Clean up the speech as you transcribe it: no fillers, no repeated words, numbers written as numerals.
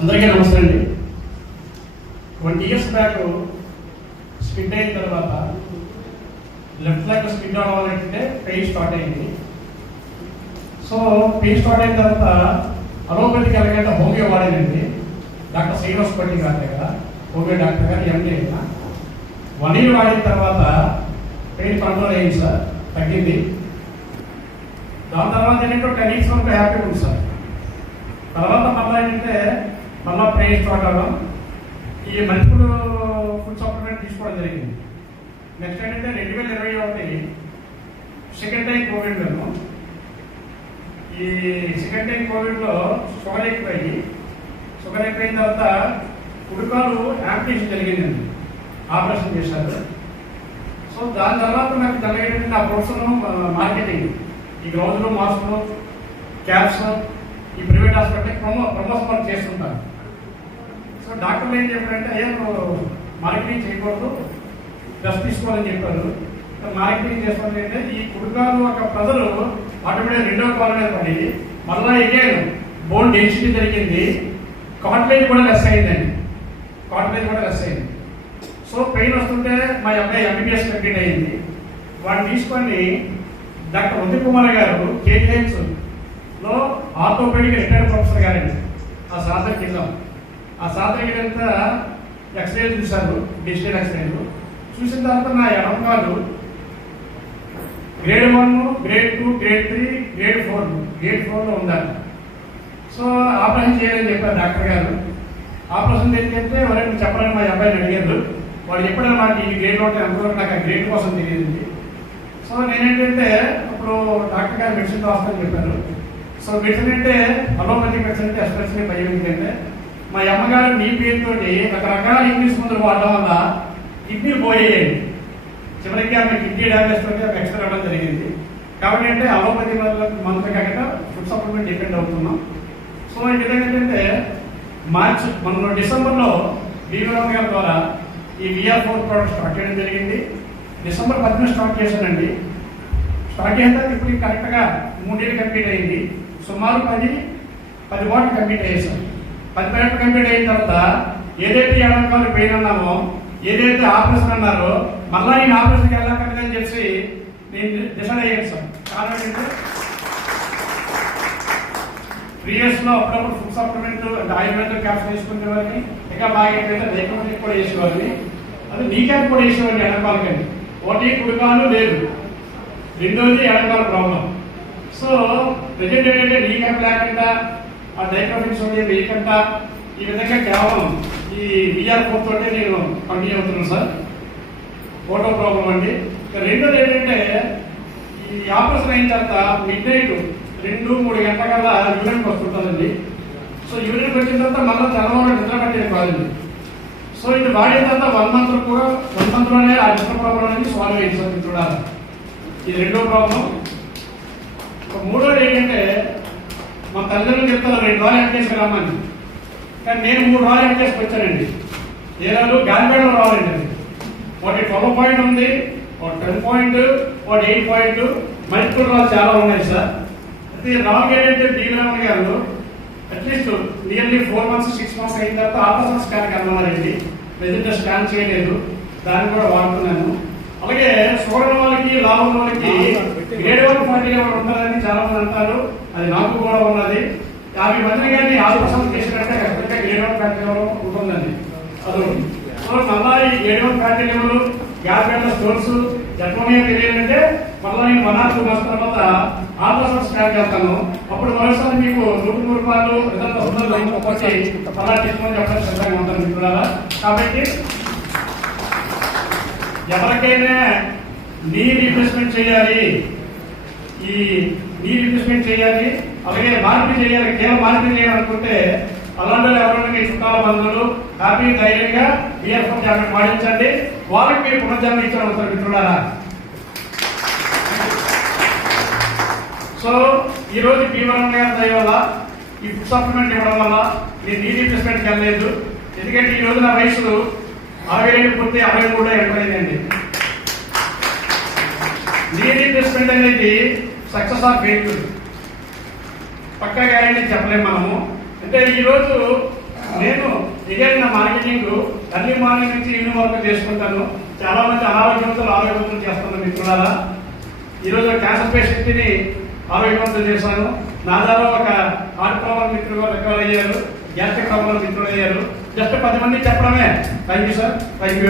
అందరికీ నమస్తే అండి. 20 years బ్యాక్ స్కిడ్ అయిన తర్వాత లెఫ్ట్ లెగ్ స్కిడ్ అవడం అంటే పెయిన్ స్టార్ట్ అయింది. సో పెయిన్ స్టార్ట్ అయిన తర్వాత అలోపతికి వెళ్ళకంటే హోమియో వాడేనండి. డాక్టర్ శ్రీనివాస్ పట్టి గారి దగ్గర హోమియో డాక్టర్ గారు ఎండి అయిన 1 year వాడిన తర్వాత పెయిన్ కంట్రోల్ అయింది సార్, తగ్గింది. దాని తర్వాత ఏంటంటే 10 years వరకు హ్యాపీగా ఉంది సార్. తర్వాత మళ్ళీ ఏంటంటే మళ్ళీ పెయిన్ స్టార్ట్ అవ్వడం, ఈ మల్టిపుల్ ఫుడ్ సప్లిమెంట్ తీసుకోవడం జరిగింది. నెక్స్ట్ ఏంటంటే 2021 సెకండ్ టైం కోవిడ్లో, ఈ సెకండ్ టైం కోవిడ్లో షుగర్ ఎక్కువైన తర్వాత కుడికాలు యాంపిటేషన్ జరిగిందండి, ఆపరేషన్ చేశారు. సో దాని తర్వాత నాకు తెలియదు నా ప్రొఫెషన్ మార్కెటింగ్, ఈ గ్లౌజులు, మాస్కులు, క్యాప్స్ ఈ ప్రైవేట్ హాస్పిటల్కి ప్రమోషన్ చేస్తుంటాను. సో డాక్టర్లు ఏం చెప్పారంటే అయ్యా నువ్వు మార్కెటింగ్ చేయకూడదు, రెస్ట్ తీసుకోవాలని చెప్పారు. మార్కెటింగ్ చేసుకోవాలి అంటే ఈ కుడికాలు ఒక ప్రజలు ఆటోమేటిక్ రెండో కాలు మీద పడి మళ్ళీ ఎగైన్ బోన్ డెన్సిటీ జరిగింది, కార్టిలేజ్ కూడా లెస్ అయిందండి, సో పెయిన్ వస్తుంటే మా అబ్బాయి ఎంబీబీఎస్ కంప్లీట్ అయింది. వాడిని తీసుకొని డాక్టర్ ఉదయ్ కుమార్ గారు కేజీఎంస్ లో ఆర్థోపెడిక్ రిటైర్డ్ ప్రొఫెసర్ గారండి, ఆ శాస్త్రకి వెళ్ళాం. ఆ శాస్త్రకి వెళ్తే ఎక్స్రేలు చూశారు, డిజిటల్ ఎక్స్రేలు చూసిన తర్వాత నా ఎడమకాలు గ్రేడ్ 1, గ్రేడ్ 2, గ్రేడ్ 3, గ్రేడ్ 4లో ఉండాలి. సో ఆపరేషన్ చేయాలని చెప్పారు డాక్టర్ గారు. ఆపరేషన్ చేస్తే ఎవరైనా చెప్పాలని మా అబ్బాయిని అడిగారు. వాడు చెప్పడం నాకు ఈ గ్రేడ్లో ఉంటే అంతవరకు నాకు ఆ గ్రేడ్ కోసం తెలియదు. సో నేనేంటంటే అప్పుడు డాక్టర్ గారు మెడిసిన్ రాస్తానని చెప్పారు. సో మెడిసిన్ అంటే అలోపతిక్ మెడిసిన్ అంటే ఎస్పెషల్లీ భయం ఏంటంటే మా అమ్మగారు నీ పేరుతో రకరకాల ఇంగ్లీష్ మందులు వాడడం వల్ల కిడ్నీ పోయేయండి. చివరికి ఆమె కిడ్నీ డ్యామేజ్ తోటి ఆమె ఎక్స్పైర్ అవ్వడం జరిగింది. కాబట్టి అంటే అలోపతి మందులు కాకుండా ఫుడ్ సప్లిమెంట్ డిపెండ్ అవుతున్నాం. సో ఈ విధంగా ఏంటంటే మన డిసెంబర్లో బీవీరావు గారి ద్వారా ఈ VR4 ప్రోడక్ట్ స్టార్ట్ చేయడం జరిగింది. డిసెంబర్ 10 స్టార్ట్ చేశానండి. స్టార్ట్ చేసిన ఇప్పుడు కరెక్ట్గా 3 years కంప్లీట్ అయింది. సుమారు 10 బాటిల్ కంప్లీట్ అయ్యేసాం. 10 బాటిల్ కంప్లీట్ అయిన తర్వాత ఏదైతే ఎడమకాలు పెయిన్ అన్నామో, ఏదైతే ఆపరేషన్ అన్నారో మళ్ళా నేను ఆపరేషన్కి వెళ్ళక్కర్లేదని చెప్పి నేను డిసైడ్ అయ్యాను సార్. కారణం ఏంటంటే ప్రీవియస్లో అప్పుడప్పుడు ఫుడ్ సప్లిమెంట్ అంటే ఆయుర్వేద క్యాప్స్ తీసుకునేవాడిని, ఇంకా బాగా ఏంటంటే డైక్రోటిక్ కూడా వేసేవాడిని, అది నీ క్యాప్ కూడా వేసేవాడిని ఎడమకాలకండి. ఒకటి కుడికాలు లేదు, రెండోది ఎడమకాల ప్రాబ్లం. సో ప్రజెంట్ ఏంటంటే నీ క్యాప్ లేకుండా ఆ డైక్రోటిక్ సోడియం వేయకుండా ఈ విధంగా కేవలం ఈ VR4 తోటే నేను కంటిన్యూ అవుతున్నాను సార్. ఫోటో ప్రాబ్లం అండి. రెండోది ఏంటంటే ఈ ఆపరేషన్ అయిన తర్వాత మిడ్నైట్ 2-3 గంటల కల్లా యూరిన్కి వస్తుంటుందండి. సో యూరిన్కి వచ్చిన తర్వాత మళ్ళీ తెల్లవారు నిద్ర పట్టేది కాదండి. సో ఇది వాడిన తర్వాత 1 monthలోనే ఆ నిద్ర ప్రాబ్లం అనేది సాల్వ్ అయింది సార్. చూడాలి, ఇది రెండో ప్రాబ్లం. మూడోది ఏంటంటే మా తల్లిదండ్రులు చెప్తారు 2 రాళ్ళు ఎంకేసి రామని, కానీ నేను 3 రాళ్ళు ఎంకేసి వచ్చానండి. ఏ రాళ్ళు? గాలిపేటలో రావాలండి. అది ఒకటి 12 పాయింట్ ఉంది, ఒక 10 పాయింట్, ఒక 8 పాయింట్, మల్టిపుల్ రాళ్ళు చాలా ఉన్నాయి సార్. అయితే రాళ్ళు ఏంటంటే బీవీరావు గారు అట్లీస్ట్ నియర్లీ 4 months 6 months అయిన తర్వాత ఆల్ట్రాసౌండ్ స్కాన్ కనుగొన్నారండి. ప్రజెంట్ స్కాన్ చేయలేదు, దాన్ని కూడా వాడుతున్నాను. అలాగే షుగర్ ఉన్న వాళ్ళకి, లావు ఉన్న వాళ్ళకి గ్రేడ్ 1 40 ఉంటుందని చాలా మంది అంటారు. అది నాకు కూడా ఉన్నది. 50 మందిని కానీ ఆల్ట్రాసౌండ్ చేసినట్టే ఖచ్చితంగా గ్రేడ్ 1 40 ఉంటుందండి. అది సో మళ్ళా ఈ గ్రేడ్ 1 40 గ్యాస్ స్టోర్స్ ఎట్లనే తెలియాలంటే మళ్ళీ నేను 1 or 2 months తర్వాత ఆల్ట్రాసౌండ్ స్కాన్ చేస్తాను. అప్పుడు మరోసారి మీకు రూపాయలు రిజల్ట్ వస్తుందో ఇంకొకటి అలా తీసుకొని చెప్పడం సిద్ధంగా ఉంటాను మిత్రులారా. కాబట్టి ఎవరికైనా నీ రీప్లేస్మెంట్ చేయాలి, ఈ నీ రీప్లేస్మెంట్ చేయాలి, అలాగే మార్పిడి చేయాలి, కేవలం మార్పిడి చేయాలనుకుంటే అలాంటి ఎవరైనా మీ చుట్టాల బంధువులు హ్యాపీ ధైర్యంగా VR4 ట్యాబ్లెట్ వాడించండి. వాళ్ళకి మీరు పునర్జన్మ ఇచ్చారు అవుతారు మిత్రులారా. సో ఈ రోజు బీవీరావు గారి దయ వల్ల ఈ ఫుడ్ సప్లిమెంట్ ఇవ్వడం వల్ల నేను నీ రీప్లేస్మెంట్కి వెళ్ళలేదు. ఎందుకంటే ఈ రోజు నా వయసు 62 పూర్తి 63 ఎంటర్ అయిందండి. నీ రీప్లేస్మెంట్ అనేది సక్సెస్ ఆర్ ఫెయిల్యూర్. పక్కా గ్యారెంటీ చెప్పలేము మనము. అంటే ఈ రోజు నేను నిజంగా మార్కెటింగ్ ఎర్లీ మార్నింగ్ నుంచి ఈవినింగ్ వరకు చేసుకుంటాను. చాలా మంది అనారోగ్యవంతులు ఆరోగ్యవంతులు చేస్తాను మిత్రులారా. ఈరోజు క్యాన్సర్ పేషెంట్ ని ఆరోగ్యవంతులు చేశాను. నా ద్వారా ఒక హార్ట్ ప్రాబ్లం మిత్రులు రికవర్ అయ్యారు, గ్యాస్ట్రిక్ ప్రాబ్లం మిత్రులు అయ్యారు. జస్ట్ 10 మంది చెప్పడమే. Thank you sir, thank you.